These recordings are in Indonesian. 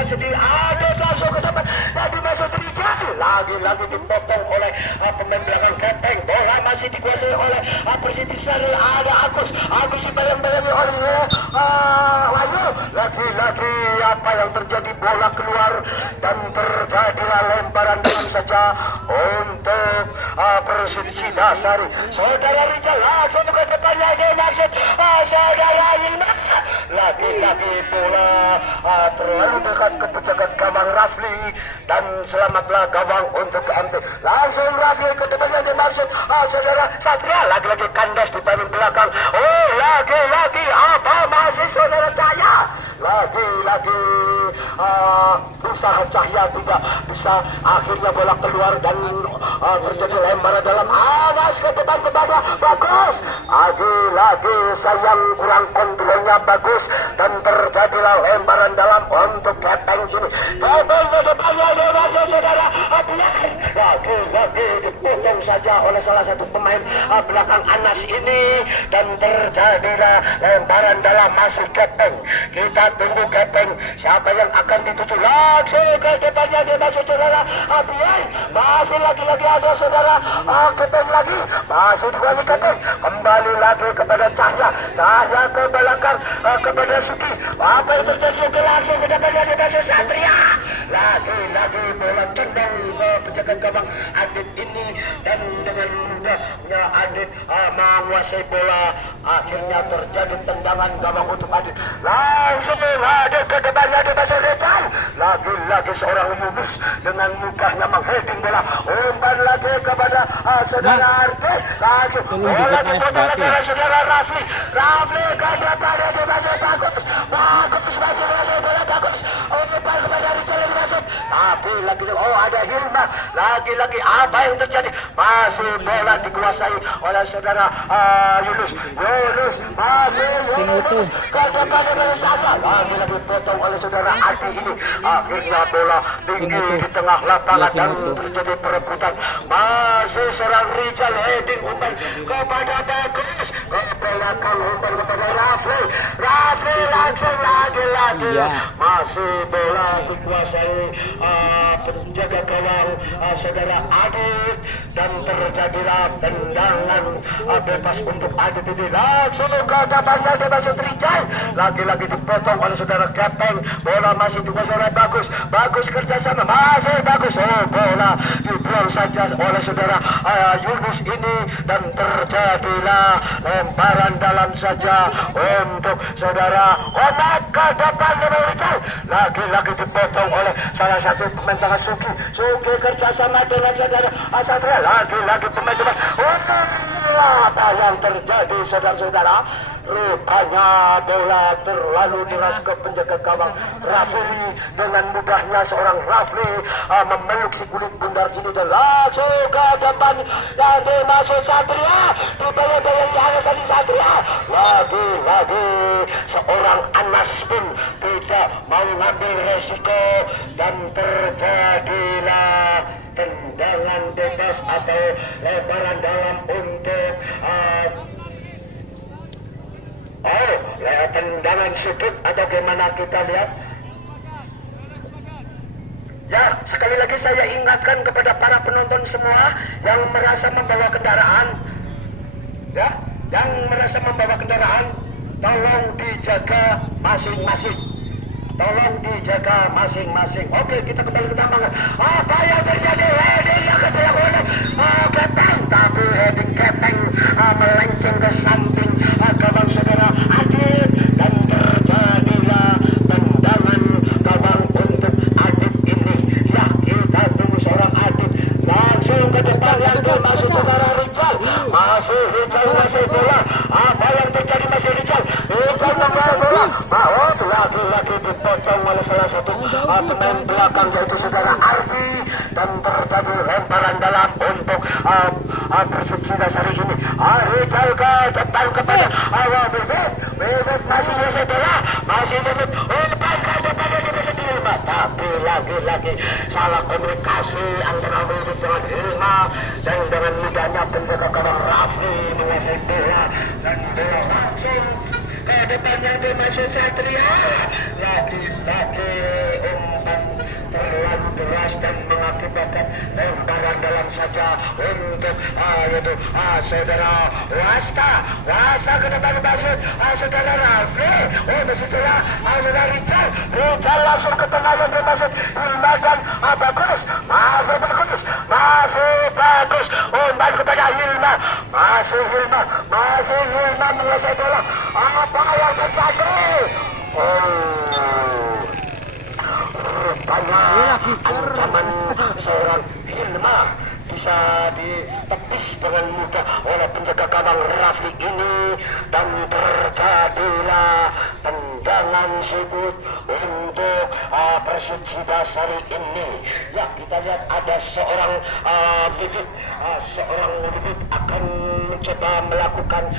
melakukan sendiri. Adit langsung ke depan dan dimasuk terjadi. Lagi-lagi dipotong oleh pemain belakang Kepeng. Bola masih dikuasai oleh Persiti Saril. Ada Agus dibayang-bayangi oleh Wahyu. Lagi-lagi apa yang terjadi, bola keluar dan terjadilah lemparan dalam saja untuk Persiti Dasari. Saudara Rijal langsung ke depannya dimaksud saudara Yilma. Lagi-lagi bola terlalu dekat ke penjaga gawang Rafli dan selamatlah gawang untuk MT. Langsung Rafli ke depannya dimaksud saudara Satria. Lagi-lagi kandas di paling belakang. Oh, lagi-lagi apa masih saudara Cahya. Lagi-lagi usaha Cahya tidak bisa, akhirnya bola keluar dan terjadi lemparan dalam. Awas ke depan kepada Bagus. Lagi-lagi sayang kurang kontrolnya Bagus dan terjadilah lemparan dalam untuk Kepeng ini. Kepeng ke depannya dimasuk saudara Abian. Lagi-lagi dipotong saja oleh salah satu pemain belakang Anas ini dan terjadilah lemparan dalam masih Kepeng. Kita tunggu Kepeng siapa yang akan dituju. Langsung ke depannya dimasuk saudara Abian. Masih lagi-lagi ada saudara Kepeng lagi. Masih dikuasai Kepeng. Kembali lagi kepada Cahya ke belakang kepada Suki. Apa yang terjadi? Suki langsung ke depannya dimasuk Satria. Lagi-lagi bola condong ke penjaga gawang Adit ini dan dengan mudahnya Adit menguasai bola. Akhirnya terjadi tendangan gawang untuk Adit. Langsung Adit ke depannya dimasuk Rizal. Lagi-lagi seorang Yunus dengan mudahnya mengheding bola. Umpan lagi kepada saudara Ardi. Langsung bola dipotong oleh saudara Rafli. Rafli ke depannya dimasuk Bagus masih menguasai bola. Bagus umpan kepada Rizal masuk. Tapi lagi ada Hilma. Lagi-lagi apa yang terjadi? Masih bola dikuasai oleh saudara Yunus masih Yunus ke depan dengan sana. Lagi-lagi potong oleh saudara Adi ini. Akhirnya bola tinggi di tengah lapangan dan terjadi perebutan. Masih serang Rizal heading umpan kepada Bagus. Ke belakang umpan kepada Rafli langsung lagi-lagi. Masih bola dikuasai penjaga gawang saudara Adit dan terjadilah tendangan bebas untuk Adit ini. Langsung ke depannya dimasuk Rizal. Lagi-lagi dipotong oleh saudara Kepeng. Bola masih dikuasai oleh Bagus kerjasama masih Bagus. Oh, bola dibuang saja oleh saudara Yunus ini dan terjadilah lemparan dalam saja untuk saudara Konak ke depan dengan Rizal. Lagi-lagi dipotong oleh salah satu pemain tengah Suki kerjasama dengan saudara Satria. Lagi-lagi pemain depan. Apa yang terjadi saudara-saudara? Rupanya bola terlalu deras ke penjaga gawang Rafli. Dengan mudahnya seorang Rafli memeluk si kulit bundar ini dan langsung ke depan dan dimasuk Satria. Dibayang-bayangi Anas di Satria. Lagi-lagi seorang Anas pun tidak mau ngambil resiko dan terjadilah tendangan bebas atau lemparan dalam untuk tendangan sudut atau bagaimana kita lihat. Ya, sekali lagi saya ingatkan kepada para penonton semua yang merasa membawa kendaraan, ya, yang merasa membawa kendaraan, tolong dijaga masing-masing. Tolong dijaga masing-masing. Oke, kita kembali ke tambangan. Apa yang terjadi? Heading yang dilakukan Kepeng, tapi heading Kepeng melenceng ke samping gawang saudara Adit dan terjadilah tendangan gawang untuk Adit ini. Ya, kita tunggu seorang Adit langsung ke depan yang masuk saudara Rizal. Masih Rizal masih bola. Apa yang terjadi? Masih Rizal membawa bola. Lagi-lagi dipotong oleh salah satu pemain belakang yaitu saudara Ardi dan terjadi lemparan dalam untuk Persiti Dasari ini. Rizal ke depan kepada Wiwit masih menguasai bola. Masih Wiwit umpan ke depan dari Persiti Hilma. Tapi lagi-lagi salah komunikasi antara Wiwit dengan Hilma dan dengan mudahnya penjaga gawang Rafli menguasai bola dan bola langsung ke depannya dimasuk Satria. Lagi-lagi yaitu saudara Wasta ke depan masuk saudara Rafli. Masih saudara Richard langsung ke tengah yang dia masuk Hilma dan bagus, masih bagus umpan kepada Hilma, masih Hilma menguasai bola. Apa yang terjadi? Rupanya ancaman seorang Hilma bisa ditepis dengan mudah oleh penjaga gawang Rafli ini, dan terjadilah tendangan sudut untuk Persijita Sari ini. Ya, kita lihat ada seorang Vivit akan mencoba melakukan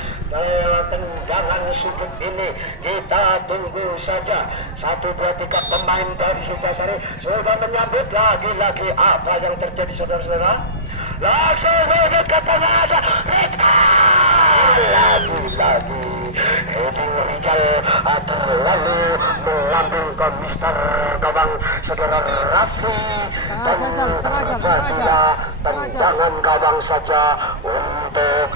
tendangan sudut ini. Kita tunggu saja. 1, 2, 3 pemain dari Persijita Sari sudah menyambut lagi-lagi apa yang terjadi, saudara-saudara. Langsung ke tengah ada Rizal, lagi-lagi Rizal terlalu melambungkan Mister gawang saudara Rafli, dan terjadilah tendangan gawang saja untuk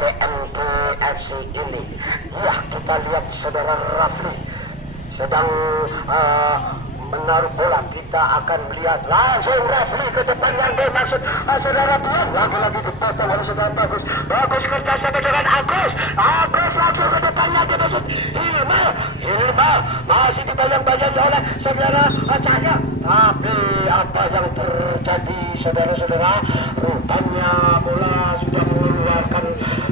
KMT FC ini. Ya, kita lihat saudara Rafli sedang menaruh bola. Kita akan melihat langsung Rafli ke depan yang bermaksud saudara Tuan, lagi-lagi dipotong oleh saudara bagus kerjasama dengan Agus langsung ke depannya dia maksud Hilma masih dibayang-bayang oleh saudara Cahya, tapi apa yang terjadi saudara-saudara, rupanya bola sudah mengeluarkan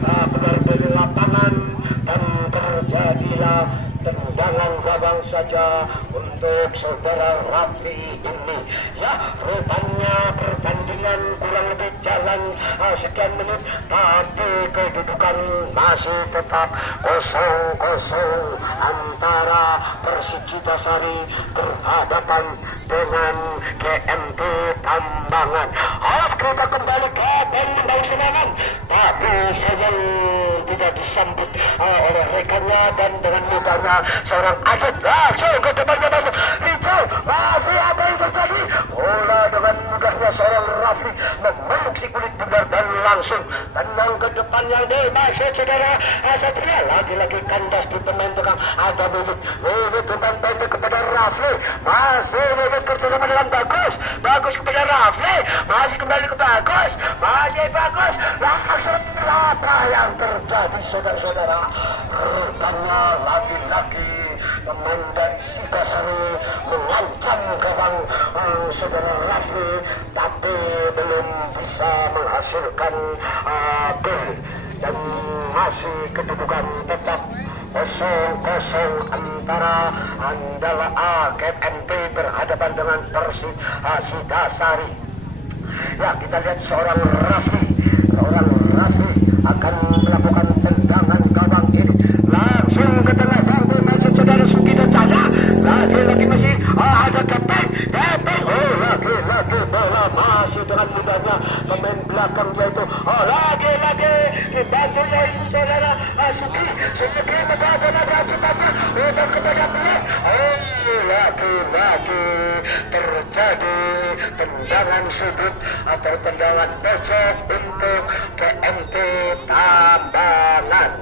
keluar dari lapangan dan terjadilah tendangan gawang saja untuk saudara Rafli ini. Ya, rupanya pertandingan kurang lebih jalan sekian menit, tapi kedudukan masih tetap 0-0 antara Persijita Sari berhadapan dengan KMT Tambangan. Kita kembali ke membangun serangan, tapi sayang tidak disambut oleh rekannya, dan dengan mudahnya seorang Ajit langsung ke depannya masuk Rizal. Masih apa yang terjadi? Bola dengan mudahnya seorang Rafli memeluk si kulit bundar dan langsung tenang ke depan yang dimaksud saudara Satria. Lagi-lagi kandas di pemain tukang, ada Vivit umpan pendek kepada Rafli, masih Vivit kerjasama dengan bagus kepada Rafli, masih kembali ke bagus, masih bagus, langsung apa yang terjadi saudara-saudara? Rupanya lagi-lagi pemain dari Sikasari mengancam gawang saudara Rafli, tapi belum bisa menghasilkan gol, dan masih kedudukan tetap 0-0 antara Andala KMT berhadapan dengan Persijita Sari. Ya, kita lihat seorang Rafli akan melakukan tendangan gawang ini langsung ke tengah bangku masuk saudara Suki dan Cahya. Lagi-lagi masih ada Kepeng. Lagi-lagi bola masih dengan mudahnya pemain belakang yaitu lagi-lagi dibantu yaitu saudara Suki menggunakan cepatnya dan kepada pemain. Lagi-lagi terjadi tendangan sudut atau tendangan pojok untuk KMT Tambangan.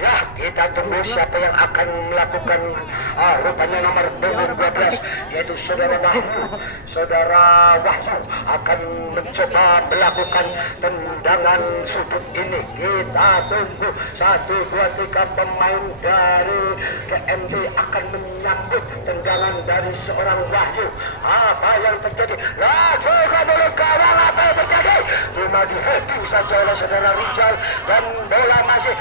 Ya, kita tunggu siapa yang akan melakukan rupanya nomor punggung 12 yaitu saudara Wahyu akan mencoba melakukan tendangan sudut ini. Kita tunggu 1, 2, 3 pemain dari KMT akan menyambut tendangan dari seorang Wahyu. Apa yang terjadi? Langsung ke mulut gawang, apa yang terjadi? Cuma diheading saja oleh saudara Rizal, dan bola masih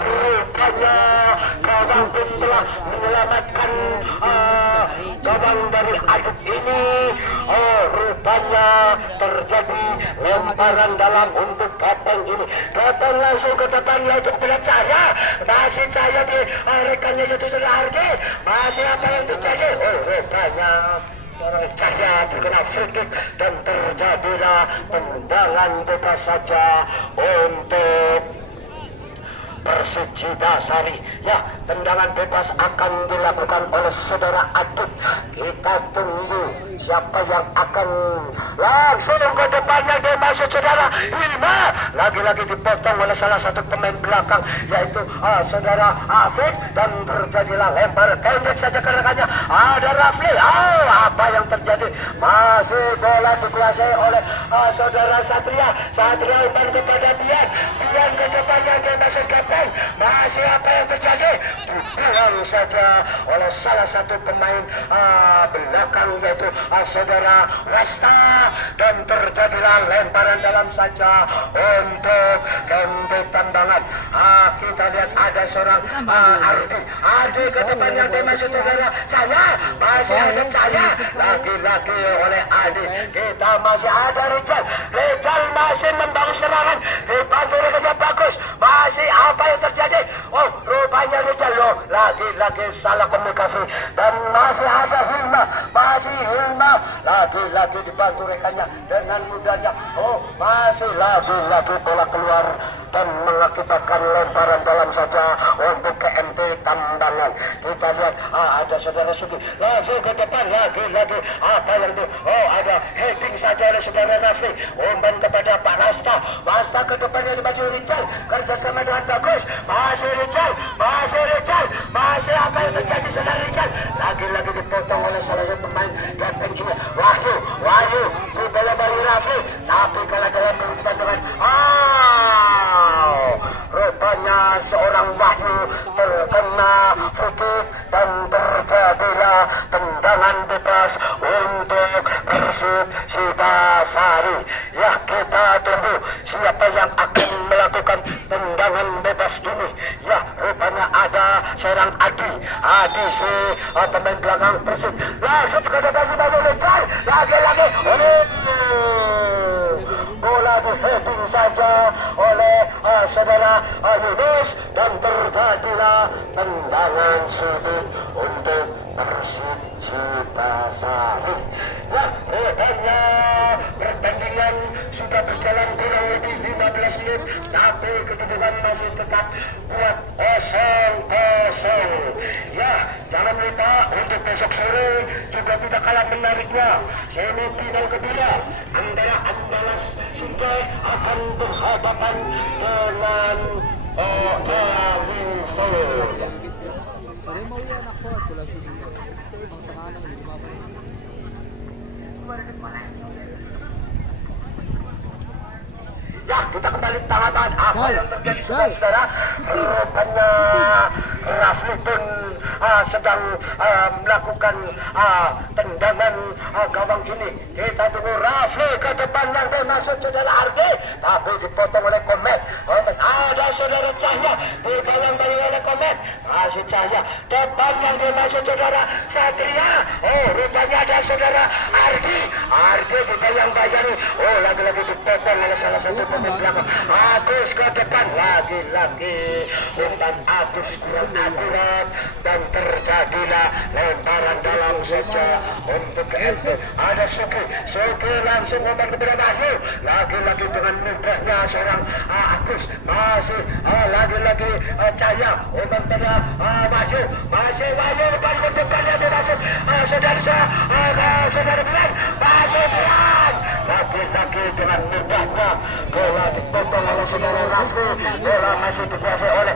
rupanya gawang pun telah menyelamatkan gawang dari Adit ini. Rupanya terjadi lemparan dalam untuk Kepeng ini. Kepeng langsung ke depan yaitu kepada Cahya, masih Cahya di rekannya yaitu Hardi. Masih apa yang terjadi? Rupanya Cahya terkena free kick dan terjadilah tendangan bebas saja untuk Persicidasari. Ya, tendangan bebas akan dilakukan oleh saudara Adit. Kita tunggu siapa yang akan langsung ke depannya. Dia masuk saudara Hilma. Lagi-lagi dipotong oleh salah satu pemain belakang, yaitu saudara Afid, dan terjadilah lempar pendek saja ke rekannya. Ada Rafli. Apa yang terjadi? Masih bola dikuasai oleh saudara Satria. Satria umpan kepada Bian. Bian ke depannya, dia masuk gepeng. Masih apa yang terjadi? Dibuang saja oleh salah satu pemain belakang, yaitu saudara Wasta, dan terjadilah lemparan dalam saja untuk ganti tendangan. Kita lihat ada seorang Ardi ke depannya, dia masuk saudara Cahya. Masih ada Cahya, lagi-lagi oleh Adi. Kita masih ada Rijal. Rijal masih membangun serangan, dibantu dengan bagus. Masih apa yang terjadi? Oh, rupanya Rijal lagi-lagi salah komunikasi. Dan masih ada Hilma. Masih Hilma, lagi-lagi dibantu rekannya dengan mudahnya. Oh, masih lagi-lagi bola keluar dan mengakibatkan lemparan dalam saja untuk KMT Tambangan. Kita lihat ada saudara Sugi langsung ke depan, lagi-lagi apa yang ada heading saja oleh saudara Rafli. Umpan kepada Pak Rasta. Rasta ke depannya dibaju Rijal, kerjasama dengan bagus. Masih Rijal, masih apa yang terjadi saudara Rijal? Lagi-lagi dipotong oleh salah satu pemain gepeng ini. Wahyu di bola bali Rafli, tapi kalah dalam pertandingan. Rupanya seorang Wahyu terkena free kick dan terjadilah tendangan bebas untuk Persicidasari. Ya, kita tunggu siapa yang akan melakukan tendangan bebas ini. Ya, rupanya ada seorang Adi si pemain belakang Persib. Langsung ke depan sebagai Rijal. Lagi-lagi bola diheading saja oleh saudara Yunus, dan terjadilah tendangan sudut untuk Persicidasari. Ya, rupanya pertandingan sudah berjalan kurang lebih 15 menit, tapi kedudukan masih tetap kuat 0-0. Ya, jangan lupa untuk besok sore juga tidak kalah menariknya semifinal kedua antara Andalas Sungai akan berhadapan dengan Alisor. Ya, kita kembali tahapan apa yang terjadi saudara. Rupanya Rafli pun sedang melakukan tendangan gawang ini. Kita tunggu Rafli ke depan yang masuk saudara Ardi, tapi dipotong oleh Komet. Ada saudara Cahya dibayang-bayang oleh Komet. Masih Cahya depan yang masuk saudara Satria. Oh, rupanya ada saudara Ardi dibayang-bayang. Oh, lagi-lagi dipotong oleh salah satu pemain belakang. Agus ke depan, lagi-lagi umpan Agus kurang akurat dan terjadilah lemparan dalam saja untuk KMT. Ada Suki langsung umpan kepada Wahyu, lagi-lagi dengan mudahnya seorang Agus. Masih lagi-lagi Cahya umpan pada Wahyu. Masih Wahyu umpan ke depannya dimasuk saudara Bilan. Masih Bilan, lagi-lagi dengan mudahnya bola dipotong oleh saudara Rafli. Bola masih dikuasai oleh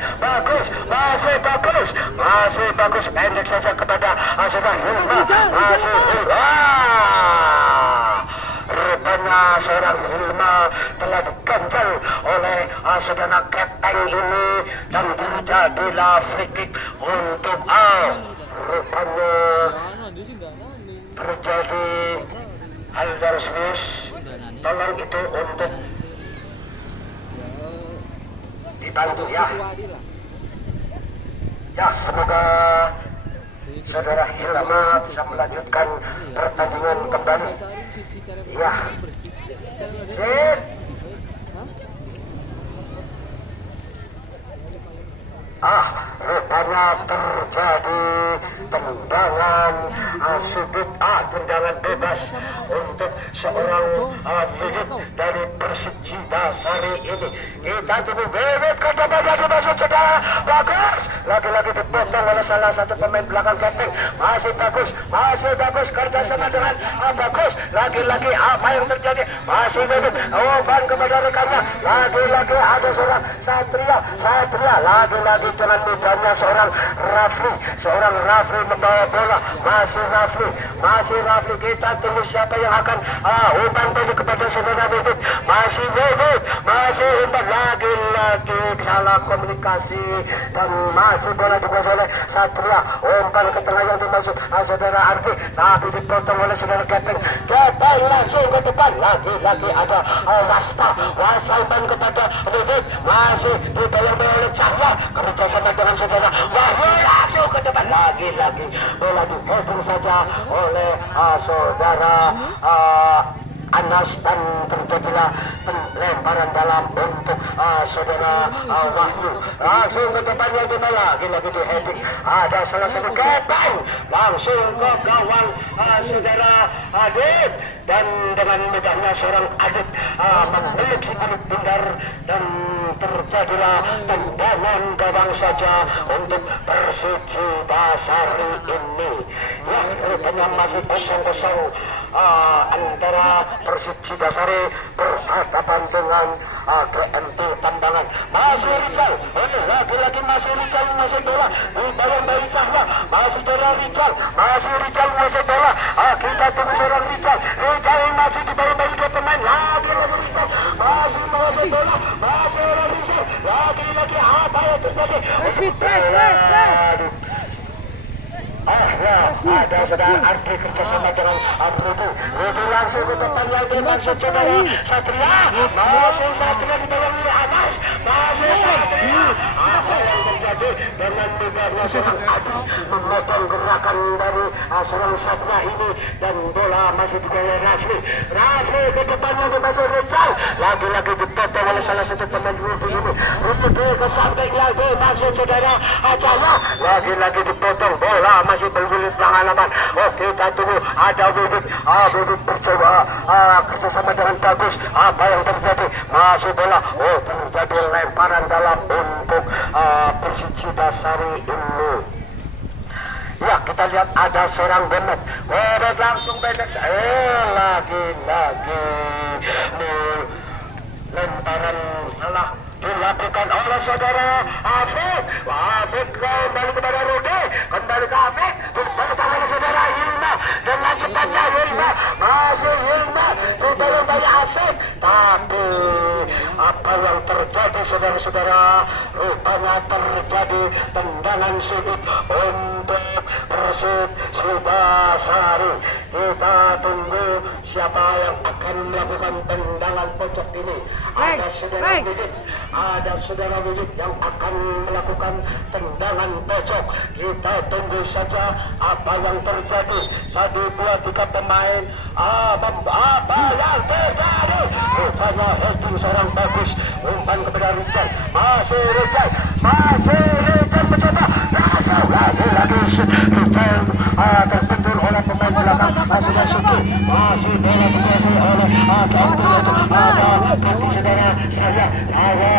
masih bagus pendek saja kepada saudara Hilma. Masih rupanya seorang Hilma telah diganjal oleh saudara Kepeng ini, dan terjadilah free kick untuk rupanya terjadi hal yang serius. Tolong itu untuk dibantu ya. Ya, semoga saudara Hilma bisa melanjutkan pertandingan kembali. Ya, Cik. Rupanya terjadi tendangan sudut tendangan bebas untuk seorang Vivit dari Persijita Sari ini. Kita tunggu Vivit ke depannya dimasuk saudara. Bagus, lagi-lagi dipotong oleh salah satu pemain belakang genteng. Masih bagus kerjasama dengan bagus. Lagi-lagi apa yang terjadi? Masih Vivit umpan kepada rekannya. Lagi-lagi ada seorang Satria lagi-lagi dengan mudahnya seorang Rafli membawa bola. Masih Rafli, kita tunggu siapa yang akan umpan pendek kepada saudara Vivit. Masih umpan, lagi-lagi salah komunikasi dan masih bola dikuasai oleh Satria. Umpan ke tengah yang dimaksud saudara Ardi, tapi dipotong oleh saudara Gepeng langsung ke depan. Lagi-lagi ada Wasta umpan kepada Vivit, masih dibayang-bayang oleh Cahya, kerjasama dengan saudara Wahyu langsung ke depan. Lagi-lagi bola dihebung saja oleh saudara Anas dan terjadilah lemparan dalam untuk saudara Wahyu. Langsung ke depannya di bola, lagi-lagi di heading. Ada salah satu Gepeng langsung ke gawang saudara Adit, dan dengan mudahnya seorang Adit memeluk si Adit Bundar dan terjadilah tendangan gawang saja untuk Persijita Sari ini. Ya, rupanya masih kosong-kosong antara Persijita Sari berhadapan dengan GMT Tambangan. Masih Rijal, lagi-lagi masih Rijal, masih bola dibayang-bayang Cahya, masih saudara Rijal, masih bola. Kita tunggu seorang Rijal masih dibayang-bayang dua pemain. Lagi-lagi Rijal masih menguasai bola, masih oleh Rijal. Lagi-lagi apa yang terjadi? Ada saudara Ardi kerjasama dengan Rudy langsung ke depan yang dimaksud saudara Satria. Masih Satria dibayangi Anas, masih Satria. Apa yang terjadi dengan mudahnya seorang Adi memotong gerakan dari seorang Satria ini, dan bola masih dibayangi Rafli ke depannya dimaksud Rijal. Lagi-lagi dipotong oleh salah satu pemain Rudy ini. Rudy ke samping yang dimaksud saudara Cahya. Lagi-lagi dipotong, bola masih bergulir halaman. Kita tunggu ada Vivit bercoba kerjasama dengan bagus. Apa yang terjadi? Masih bola. Terjadi lemparan dalam untuk Persijita Sari ini. Ya, kita lihat ada seorang Gomet langsung pendek. Lagi-lagi lemparan salah dilakukan oleh saudara Afik kembali kepada Rudy, kembali ke Afik, bertemu oleh saudara Hilma dengan cepatnya masih Hilma dibayang-bayang Afik, tapi apa yang terjadi saudara-saudara? Rupanya terjadi tendangan sudut untuk Persijita Sari. Kita tunggu siapa yang akan melakukan tendangan pojok ini. Ada saudara Vivit yang akan melakukan tendangan pojok. Kita tunggu saja apa yang terjadi. 1, 2, 3 pemain. Apa yang terjadi? Rupanya heading seorang bagus. Umpan kepada Rijal. Masih Rijal mencoba. Langsung lagi-lagi Rijal terbentur oleh pemain belakang Masuki. Masih bola dikuasai oleh ada ganti saudara saya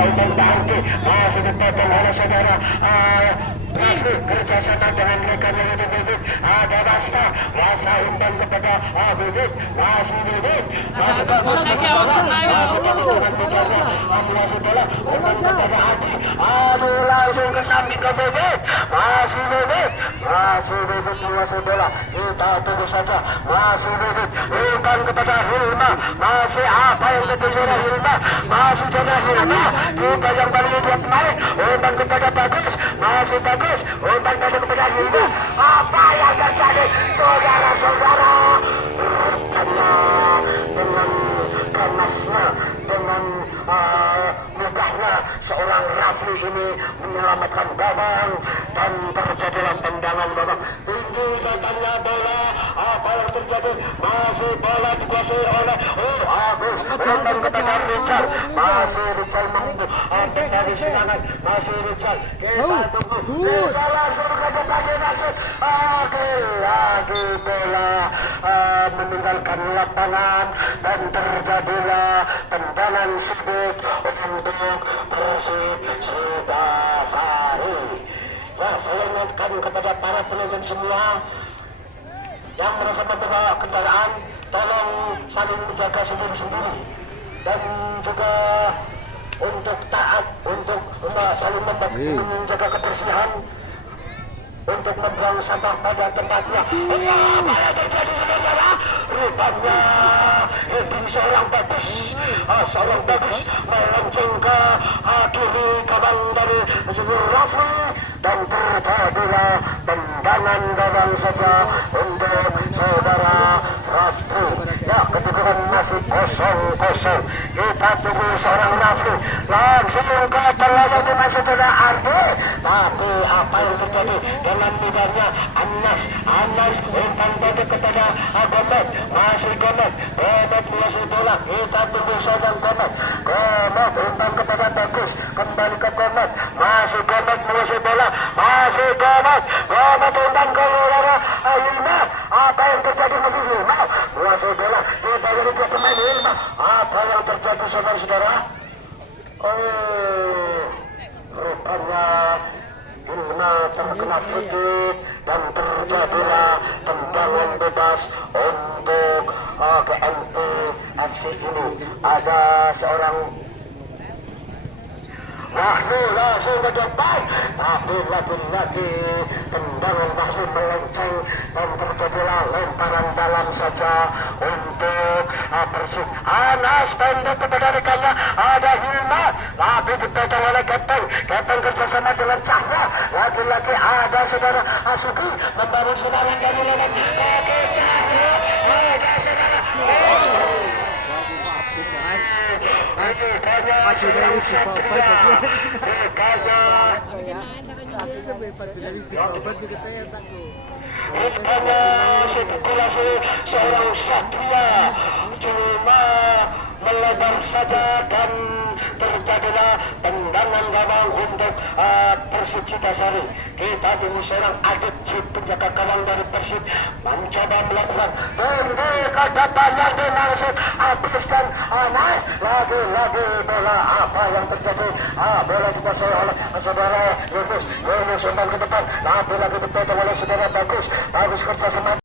umpan Bangki, masih dipotong oleh saudara Rafli kerjasama dengan rekannya itu Vivit. Ada Wasta umpan kepada Vivit, masih Vivit masih bagus dengan mudahnya menguasai bola. Umpan kepada Adi langsung ke samping ke Vivit, masih Vivit menguasai bola. Kita tunggu saja, masih Vivit umpan kepada Hilma, masih apa yang terjadi saudara Hilma, masih saudara Hilma dibayang-bayang dua pemain. Umpan kepada Bagus, masih Bagus umpan kepada Hilma. Apa yang terjadi saudara-saudara? Dengan ganasnya, dengan mudahnya seorang Rafli ini menyelamatkan gawang dan terjadilah tendangan babak tinggi datangnya bola apa yang terjadi? Masih bola dikuasai oleh Agus. Memang kepada Richard. Masih Richard mengambil dari serangan. Masih Richard. Kita tunggu. Richard langsung ke depannya maksud. Lagi bola meninggalkan lapangan dan terjadilah tendangan sudut untuk Persib Sitasari. Ya, saya ingatkan kepada para penonton semua yang merasa membawa kendaraan, tolong saling menjaga sendiri-sendiri dan juga untuk taat, untuk saling menjaga kebersihan, untuk membuang sampah pada tempatnya. Apa yang terjadi saudara? Rupanya itu seorang bagus melenceng ke kiri kawan dari Rafli dan terjadilah tendangan dorong saja untuk saudara Rafli. Ya, kedudukan masih 0-0. Kita tunggu seorang Rafli langsung ke terlalu masuk saudara Ardi. Tapi apa yang terjadi dengan lidahnya Anas umpan pada kepada Gomet, masih Gomet menguasai bola. Kita tunggu seorang Gomet umpan kepada Bagus, kembali ke Gomet, masih Gomet menguasai bola, masih Gomet umpan ke Lora Hilma. Apa yang terjadi? Masih Hilma menguasai bola, dibayari dua pemain Hilma. Apa yang terjadi saudara-saudara? Rupanya Hilma terkena free kick dan terjadilah tendangan bebas untuk GMP FC ini. Ada seorang Wahyu langsung ke depan, tapi lagi-lagi tendangan Wahyu melenceng dan terjadilah lemparan dalam saja untuk Persib. Anas pendek kepada rekannya, ada Hilma, tapi dipegang oleh Kapten kerjasama dengan Cahya. Lagi-lagi ada saudara Asuki membangun serangan dari lewat kaki Cahya. Ada saudara seorang Satria cuma melebar saja dan terjadilah tendangan gawang untuk Persib Sitasari. Kita tunggu seorang Adit penjaga gawang dari Persib mencoba melakukan tunggu ke depan yang dimaksud Agus dan Anas. Lagi-lagi bola apa yang terjadi? Bola dikuasai oleh saudara Yunus umpan ke depan, lagi-lagi dipegang oleh saudara Bagus kerjasama